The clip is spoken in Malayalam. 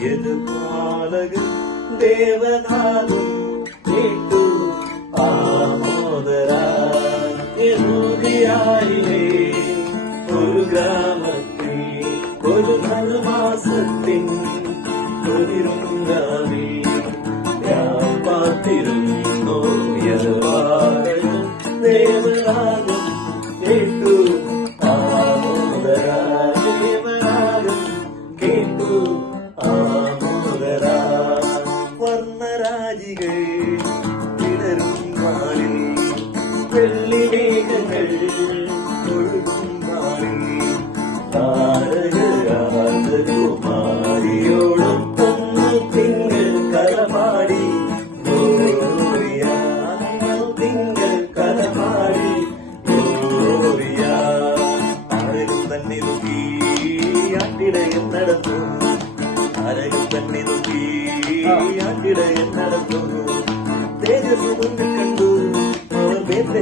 യജമാനകൻ ദേവനാഥം കേട്ടു ആമോദരായിലെ ഒരു ഗ്രാമത്തിൽ ഒരു ധനുമാസത്തിൻ ഒരിരുങ്കാവി ഞാൻ പാർത്തിരുന്നു യജമാനകൻ ദേവനാഥം കേട്ടു ദേവനാഥം കേട്ടു വർണ്ണരാജികൾ വിടരും മാറിൽ വെള്ളിമേഘങ്ങൾ ഒഴുകും മാറിൽ താരകുമാരിയോടൊപ്പം തിങ്കൾ കലമാടി തിങ്കൾ കലമാടി ആരും തന്നെ നോക്കി ആട്ടിടയൻ നടന്നു ആരും തന്നെ നോക്കി ആട്ടിടയൻ നടന്നു തേജസ് മുന്നിൽ കണ്ടു അവർ